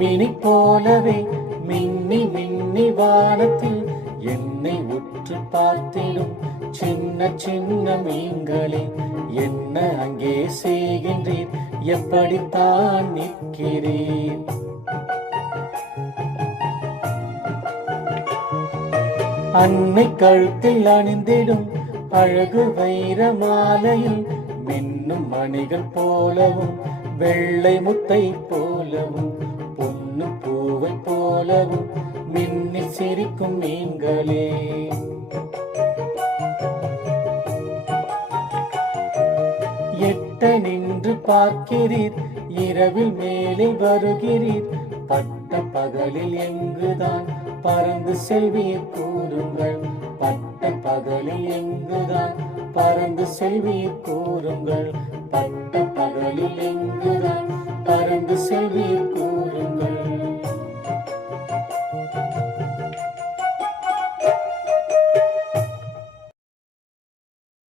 மின்மினி போலவே மின்னி மின்னி வானத்தில் என்னை உற்று பார்த்திடும் சின்ன சின்ன மீன்களே, என்ன அங்கே செய்கின்றீர்? எப்படித்தான் நிற்கிறீர்? அன்னை கழுத்தில் அணிந்திடும் அழகு வைர மாலையில் மின்னும் மணிகள் போலவும் வெள்ளை முத்தை போலவும் பொன்னு பூவை போலவும் மின்னி சிரிக்கும் மீன்களே, எட்ட நின்று பார்க்கிறீர், இரவில் மேலே வருகிறீர், பட்ட பகலில் எங்குதான் பறந்து செல்வீர் கூறுங்கள்? பட்ட பகலில் எங்குதான் பறந்து செல்வீர் கூறுங்கள்? பட்ட பகலில் எங்குதான்